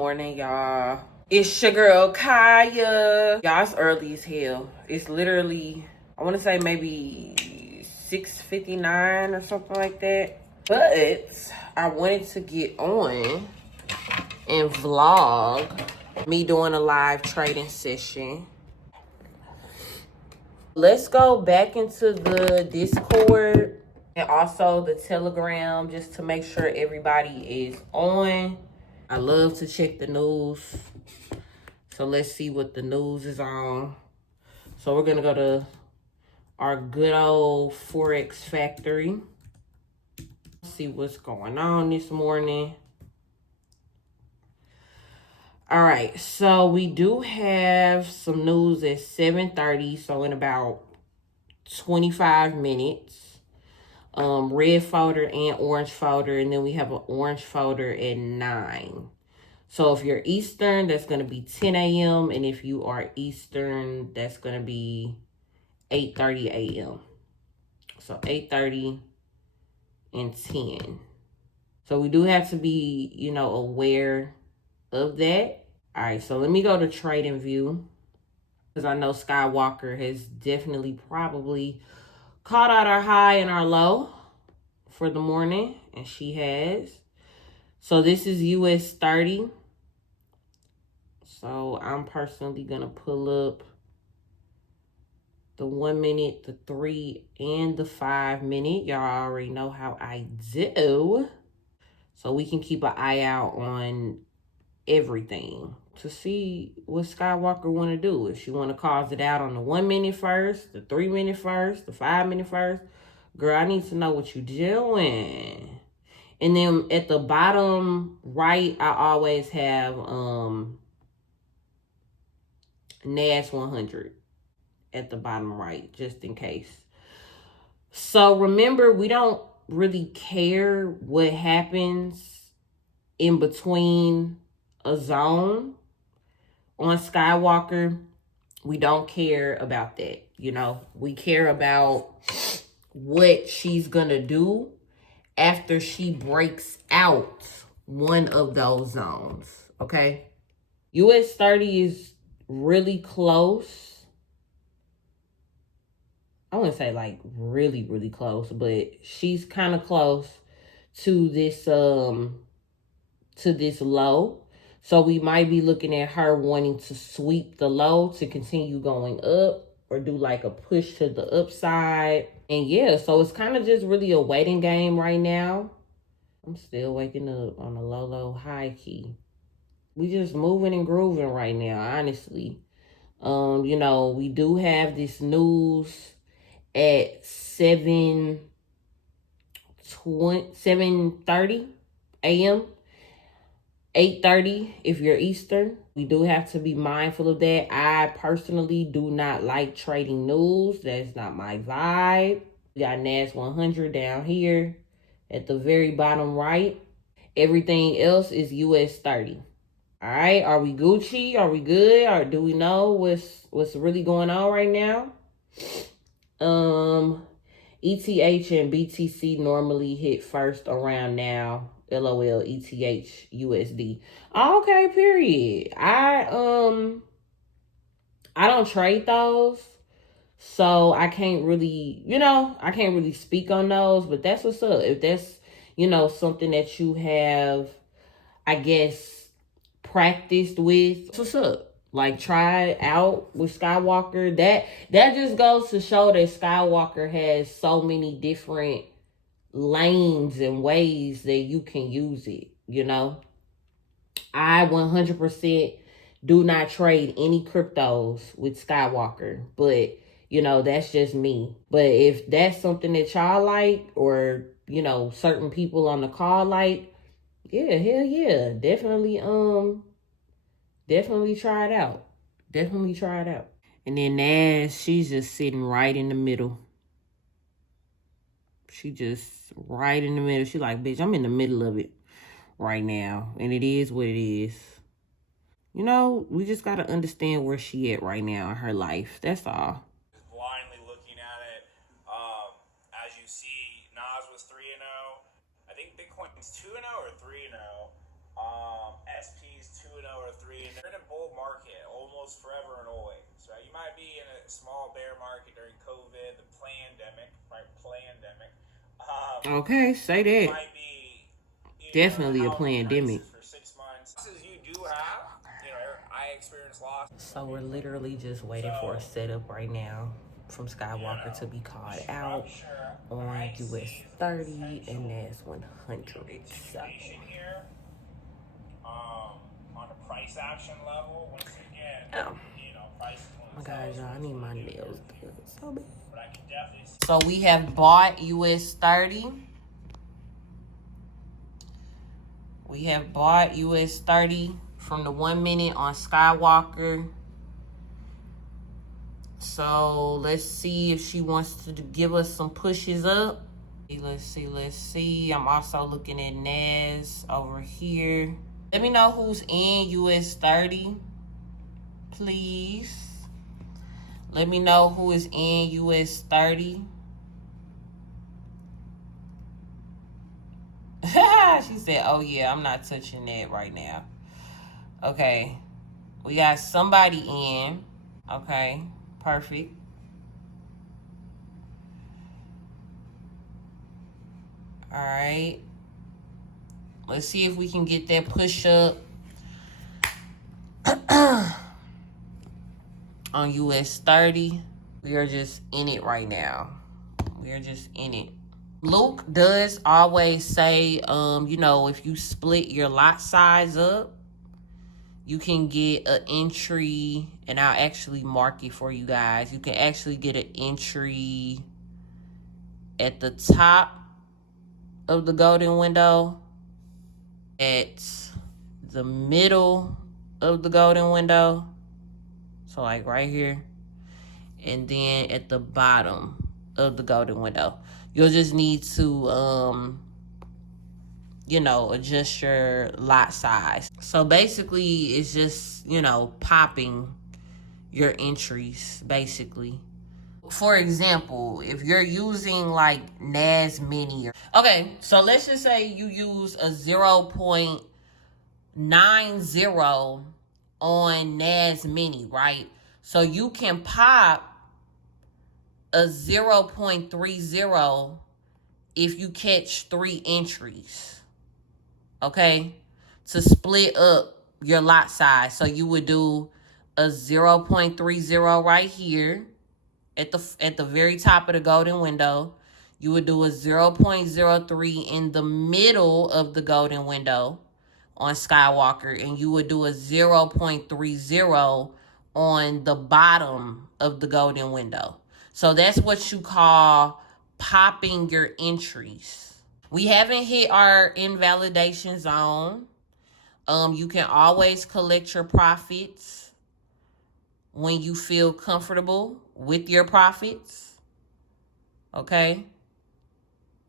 morning, y'all. It's your girl, Kiya. Y'all, it's early as hell. It's literally, I want to say maybe 6:59 or something like that. But I wanted to get on and vlog me doing a live trading session. Let's go back into the Discord and also the Telegram just to make sure everybody is on. I love to check the news. So let's see what the news is on. So we're gonna go to our good old Forex Factory. See what's going on this morning. All right, so we do have some news at 7:30, so in about 25 minutes. Red folder and orange folder, and then we have an orange folder at 9. So if you're Eastern, that's going to be 10 a.m. And if you are Eastern, that's going to be 8:30 a.m. So 8:30 and 10. So we do have to be, aware of that. All right, so let me go to TradingView because I know Skywalker has definitely probably caught out our high and our low for the morning, and she has. So this is US 30. So I'm personally going to pull up the 1 minute, the 3, and the 5 minute. Y'all already know how I do. So we can keep an eye out on everything to see what Skywalker want to do. If she want to cause it out on the 1 minute first, the 3 minute first, the 5 minute first. Girl, I need to know what you doing. And then at the bottom right, I always have NAS 100 at the bottom right, just in case. So remember, we don't really care what happens in between a zone. On Skywalker, we don't care about that. We care about what she's gonna do after she breaks out one of those zones, okay? US 30 is really close. I wouldn't say like really, really close, but she's kind of close to this low. So we might be looking at her wanting to sweep the low to continue going up or do like a push to the upside. And yeah, so it's kind of just really a waiting game right now. I'm still waking up on a low high key. We just moving and grooving right now, honestly. We do have this news at 7:30 a.m. 8:30 if you're Eastern. We do have to be mindful of that. I personally do not like trading news. That's not my vibe. We got NAS 100 down here at the very bottom right. Everything else is US 30. All right, are we Gucci? Are we good? Or do we know what's really going on right now? ETH and BTC normally hit first around now. LOL, ETH, USD. Okay, period. I don't trade those. So I can't really, speak on those, but that's what's up. If that's, something that you have, I guess, practiced with, what's up? Like, try it out with Skywalker. That just goes to show that Skywalker has so many different lanes and ways that you can use it, I 100% do not trade any cryptos with Skywalker, but that's just me. But if that's something that y'all like, or certain people on the call like, yeah, hell yeah, definitely try it out. Definitely try it out. And then Naz, she's just sitting right in the middle. She just right in the middle. She like, bitch, I'm in the middle of it right now. And it is what it is. We just got to understand where she at right now in her life. That's all. Blindly looking at it. As you see, Nas was 3-0. I think Bitcoin's 2-0 or 3-0. SP's 2-0 or 3. And they're in a bull market almost forever and always, right? You might be in a small bear market during COVID, the pandemic, right? Pandemic. Okay, say that. Might be definitely a pandemic. For 6 months. You do have, I experienced loss. So we're literally just waiting for a setup right now from Skywalker to be called out on US 30 and NAS 100. So. Here, on a price action level, once again, price. Oh my God, y'all, I need my nails done so bad. But I can definitely see. So we have bought US 30. We have bought US 30 from the 1 minute on Skywalker. So let's see if she wants to give us some pushes up. Let's see. I'm also looking at NAS over here. Let me know who's in US 30, please. Let me know who is in US 30. She said, oh yeah, I'm not touching that right now. Okay. We got somebody in. Okay. Perfect. All right. Let's see if we can get that push up on US 30. We are just in it right now. We are just in it. Luke does always say, if you split your lot size up, you can get an entry, and I'll actually mark it for you guys. You can actually get an entry at the top of the golden window, at the middle of the golden window, so like right here, and then at the bottom of the golden window. You'll just need to adjust your lot size. So basically it's just, popping your entries, basically. For example, if you're using like NAS Mini. Okay, so let's just say you use a 0.90 on NAS Mini, right? So you can pop a 0.30 if you catch 3 entries, okay, to split up your lot size. So you would do a 0.30 right here at the very top of the golden window. You would do a 0.03 in the middle of the golden window on Skywalker, and you would do a 0.30 on the bottom of the golden window. So that's what you call popping your entries. We haven't hit our invalidation zone. You can always collect your profits when you feel comfortable with your profits. Okay?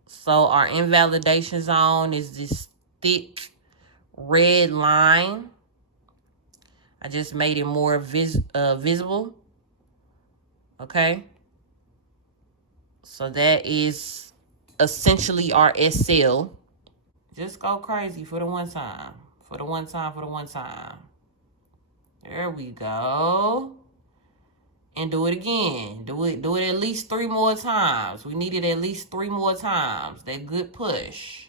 So our invalidation zone is this thick red line. I just made it more visible. Okay? So that is essentially our SL. Just go crazy for the one time. For the one time. There we go. And do it again. Do it at least 3 more times. We need it at least 3 more times. That good push.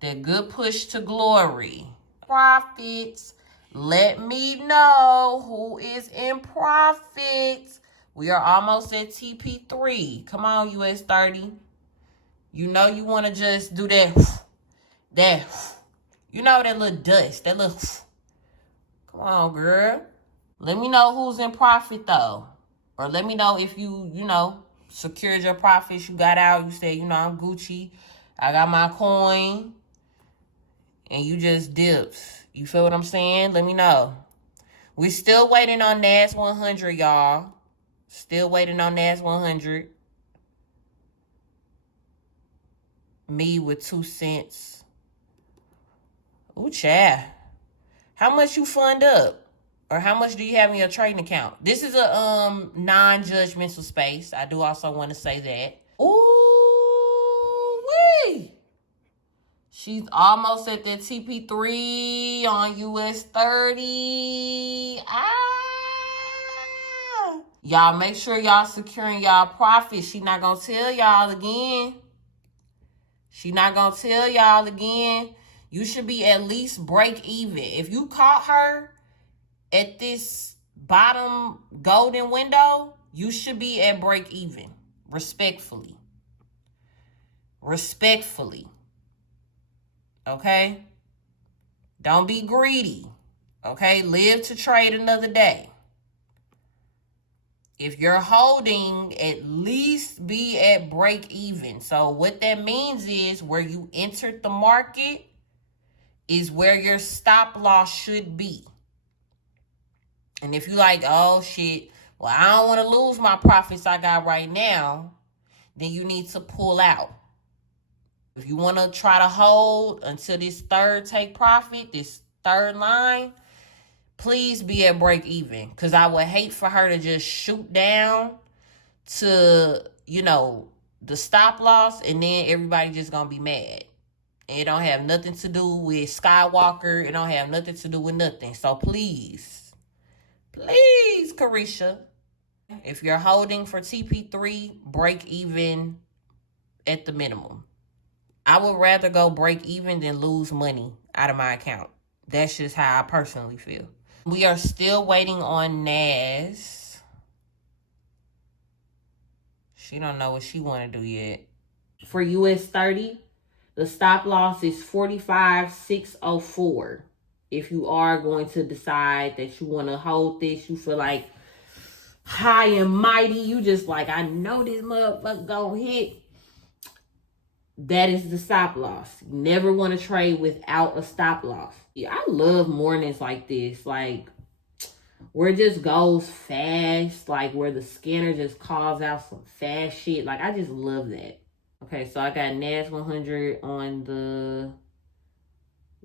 That good push to glory. Profits. Let me know who is in profits. We are almost at TP3. Come on, US 30. You know you want to just do that. That little dust. That little. Come on, girl. Let me know who's in profit, though. Or let me know if you secured your profits. You got out. You said, I'm Gucci. I got my coin. And you just dipped. You feel what I'm saying? Let me know. We still waiting on NAS 100, y'all. Still waiting on NAS 100. Me with 2 cents. Ooh, child. How much you fund up? Or how much do you have in your trading account? This is a non-judgmental space. I do also want to say that. Ooh, wee. She's almost at that TP3 on US 30. Y'all make sure y'all securing y'all profit. She not gonna tell y'all again. She not gonna tell y'all again. You should be at least break even. If you caught her at this bottom golden window, you should be at break even. Respectfully. Respectfully. Okay? Don't be greedy. Okay? Live to trade another day. If you're holding, at least be at break even. So what that means is where you entered the market is where your stop loss should be. And if you like, oh shit, well, I don't want to lose my profits I got right now, then you need to pull out. If you want to try to hold until this third take profit, this third line, please be at break even. Because I would hate for her to just shoot down to, the stop loss, and then everybody just going to be mad. And it don't have nothing to do with Skywalker. It don't have nothing to do with nothing. So please, Carisha, if you're holding for TP3, break even at the minimum. I would rather go break even than lose money out of my account. That's just how I personally feel. We are still waiting on Naz. She don't know what she want to do yet. For US 30, the stop loss is 45,604. If you are going to decide that you want to hold this, you feel like high and mighty, you just like, I know this motherfucker gonna hit. That is the stop loss. You never want to trade without a stop loss. Yeah, I love mornings like this, like where it just goes fast, like where the scanner just calls out some fast shit. Like, I just love that. Okay, so I got NAS 100 on the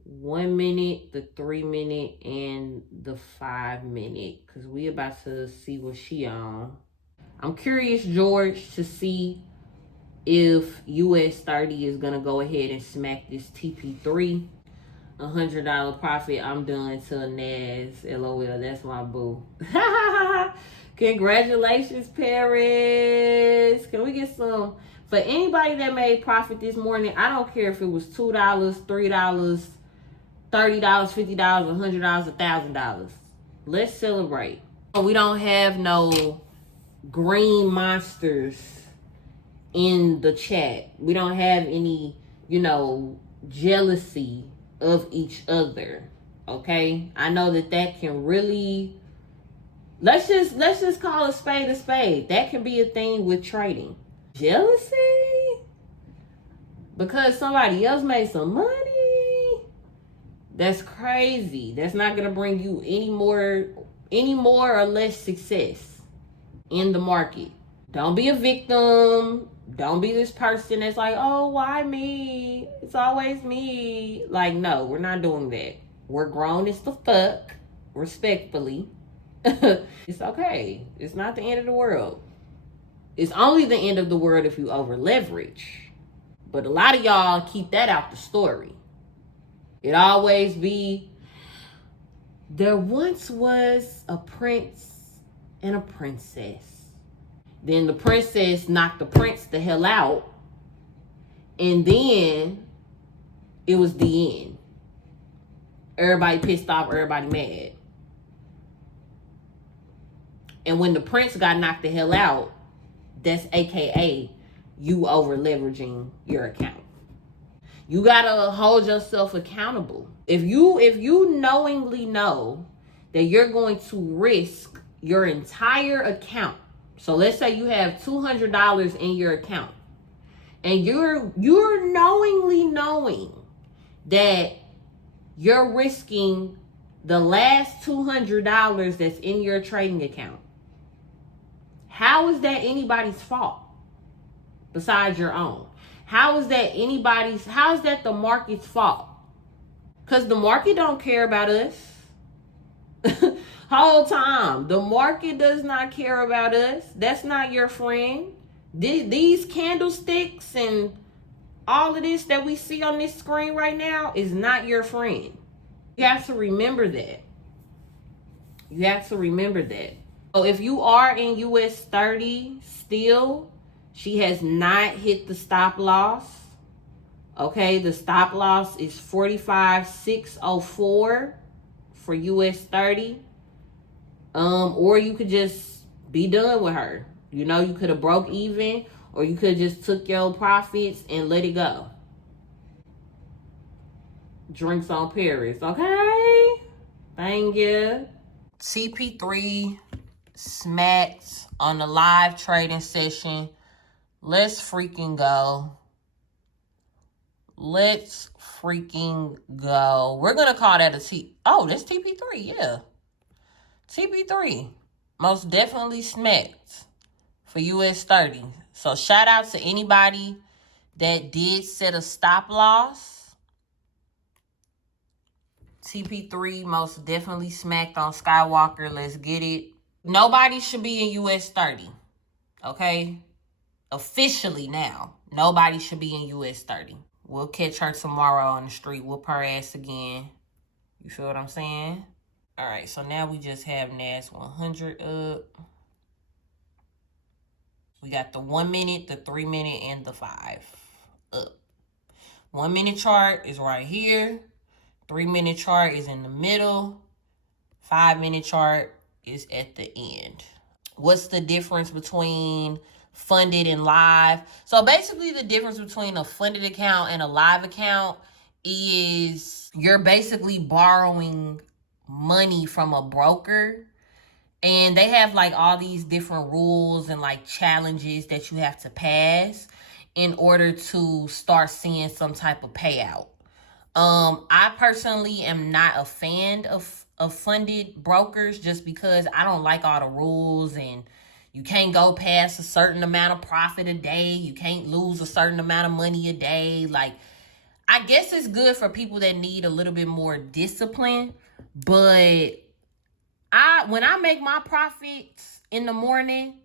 1 minute, the 3 minute, and the 5 minute, because we about to see what she on. I'm curious, George, to see if US 30 is gonna go ahead and smack this TP3. $100 profit. I'm done till NAS. LOL. That's my boo. Congratulations, Paris. Can we get some? For anybody that made profit this morning, I don't care if it was $2, $3, $30, $50, $100, $1,000. Let's celebrate. We don't have no green monsters in the chat. We don't have any, jealousy of each other. Okay? I know that can really, let's just call a spade a spade. That can be a thing with trading. Jealousy? Because somebody else made some money? That's crazy. That's not gonna bring you any more or less success in the market. Don't be a victim. Don't be this person that's like, oh, why me? It's always me. Like, no, we're not doing that. We're grown as the fuck, respectfully. It's okay. It's not the end of the world. It's only the end of the world if you over leverage. But a lot of y'all keep that out the story. It always be, there once was a prince and a princess. Then the princess knocked the prince the hell out. And then it was the end. Everybody pissed off, everybody mad. And when the prince got knocked the hell out, that's AKA you over leveraging your account. You gotta hold yourself accountable. If you knowingly know that you're going to risk your entire account. So let's say you have $200 in your account, and you're knowingly knowing that you're risking the last $200 that's in your trading account. How is that anybody's fault besides your own? How is that the market's fault? Because the market don't care about us. Whole time, the market does not care about us. That's not your friend. These candlesticks and all of this that we see on this screen right now is not your friend. You have to remember that. You have to remember that. So if you are in US 30 still, she has not hit the stop loss. Okay, the stop loss is 45,604 for US 30. Or you could just be done with her. You know, you could have broke even, or you could have just took your profits and let it go. Drinks on Paris, okay? Thank you. TP3 smacked on the live trading session. Let's freaking go. Let's freaking go. We're going to call that a T. Oh, that's TP3, yeah. TP3 most definitely smacked for US 30. So shout out to anybody that did set a stop loss. TP3 most definitely smacked on Skywalker. Let's get it. Nobody should be in US 30. Okay? Officially now, nobody should be in US 30. We'll catch her tomorrow on the street. Whoop her ass again. You feel what I'm saying? All right, so now we just have NAS 100 up. We got the 1 minute, the 3 minute, and the 5 up. 1 minute chart is right here. 3 minute chart is in the middle. 5 minute chart is at the end. What's the difference between funded and live? So basically the difference between a funded account and a live account is you're basically borrowing money from a broker, and they have like all these different rules and like challenges that you have to pass in order to start seeing some type of payout. I personally am not a fan of funded brokers just because I don't like all the rules, and you can't go past a certain amount of profit a day. You can't lose a certain amount of money a day. Like, I guess it's good for people that need a little bit more discipline, but when I make my profits in the morning,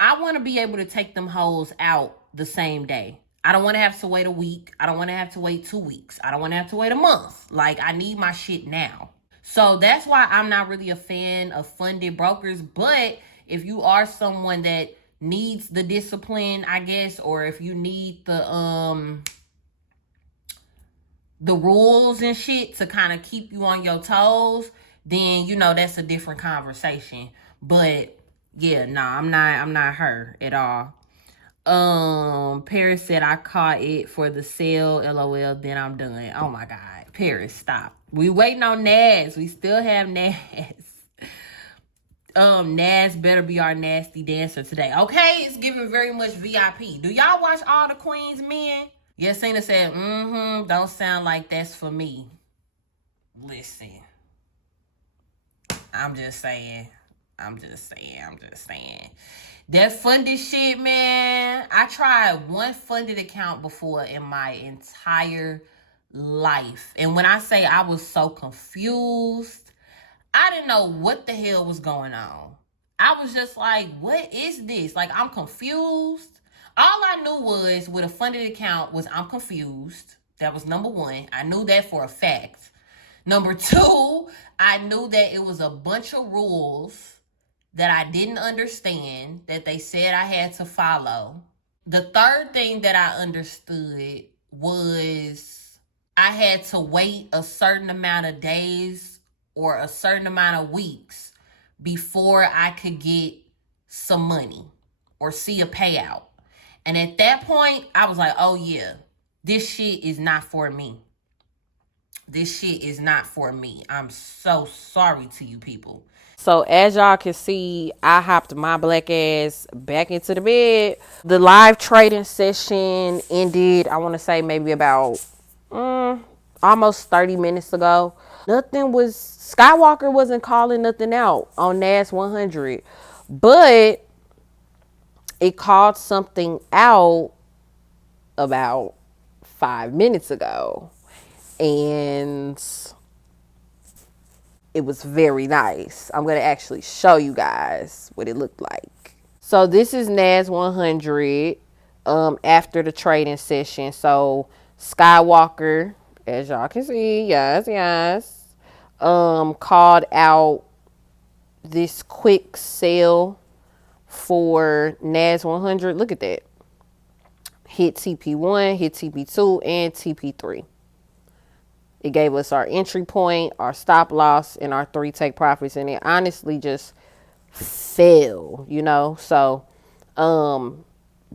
I want to be able to take them hoes out the same day. I don't want to have to wait a week. I don't want to have to wait 2 weeks. I don't want to have to wait a month. Like, I need my shit now. So that's why I'm not really a fan of funded brokers. But if you are someone that needs the discipline, I guess, or if you need the rules and shit to kind of keep you on your toes, then, you know, that's a different conversation. But yeah, nah, I'm not her at all. Paris said I caught it for the sale, LOL, then I'm done. Oh my God. Paris, stop. We waiting on Naz. We still have Naz. Naz better be our nasty dancer today. Okay, it's giving very much VIP. Do y'all watch All the Queen's Men? Yesenia said, don't sound like that's for me. Listen. I'm just saying. That funded shit, man. I tried one funded account before in my entire life. And when I say I was so confused, I didn't know what the hell was going on. I was just like, what is this? Like, I'm confused. All I knew was with a funded account was I'm confused. That was number one. I knew that for a fact. Number two, I knew that it was a bunch of rules that I didn't understand that they said I had to follow. The third thing that I understood was I had to wait a certain amount of days or a certain amount of weeks before I could get some money or see a payout. And at that point, I was like, oh yeah, this shit is not for me. This shit is not for me. I'm so sorry to you people. So as y'all can see, I hopped my black ass back into the bed. The live trading session ended, I want to say maybe about almost 30 minutes ago. Skywalker wasn't calling nothing out on NAS 100. But it called something out about 5 minutes ago. And it was very nice. I'm going to actually show you guys what it looked like. So this is NAS 100. after the trading session. So Skywalker, as y'all can see, yes, called out this quick sale for NAS 100. Look at that. Hit TP1, hit TP2, and TP3. It gave us our entry point, our stop loss, and our 3 take profits. And it honestly just fell, you know. So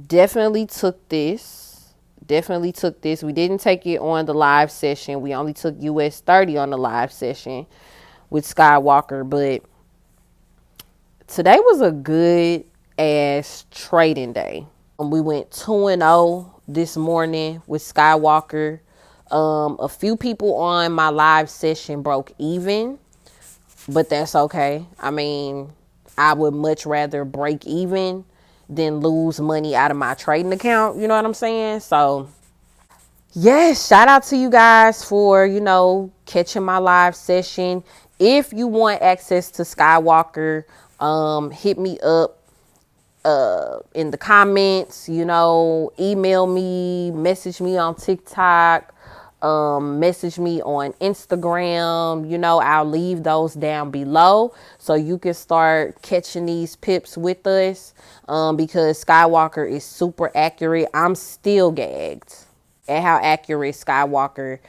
definitely took this. We didn't take it on the live session. We only took US 30 on the live session with Skywalker. But today was a good ass trading day. We went 2-0 this morning with Skywalker. A few people on my live session broke even, but that's okay. I mean, I would much rather break even than lose money out of my trading account. You know what I'm saying? So, yes, shout out to you guys for, catching my live session. If you want access to Skywalker, hit me up in the comments, email me, message me on TikTok, message me on Instagram. I'll leave those down below so you can start catching these pips with us, because Skywalker is super accurate. I'm still gagged at how accurate Skywalker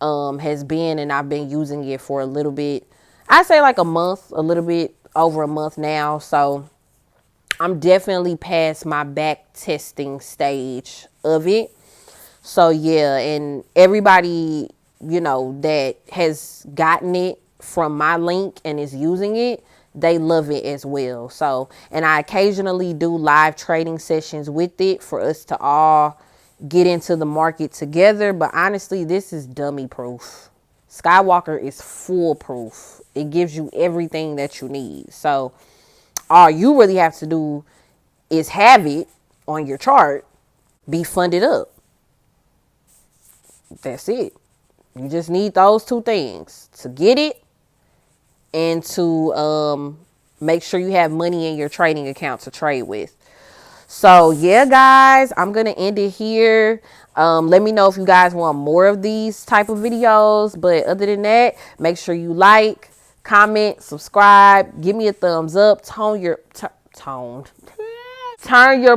has been, and I've been using it for a little bit. I say like a month, a little bit over a month now. So I'm definitely past my back testing stage of it. So yeah, and everybody, that has gotten it from my link and is using it, they love it as well. So, and I occasionally do live trading sessions with it for us to all get into the market together. But honestly, this is dummy proof. Skywalker is foolproof. It gives you everything that you need. So all you really have to do is have it on your chart, be funded up. That's it. You just need those 2 things: to get it and to make sure you have money in your trading account to trade with. So yeah, guys, I'm gonna end it here. Let me know if you guys want more of these type of videos. But other than that, make sure you like, comment, subscribe, give me a thumbs up, turn your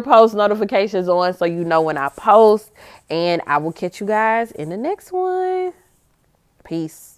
post notifications on so you know when I post. And I will catch you guys in the next one. Peace.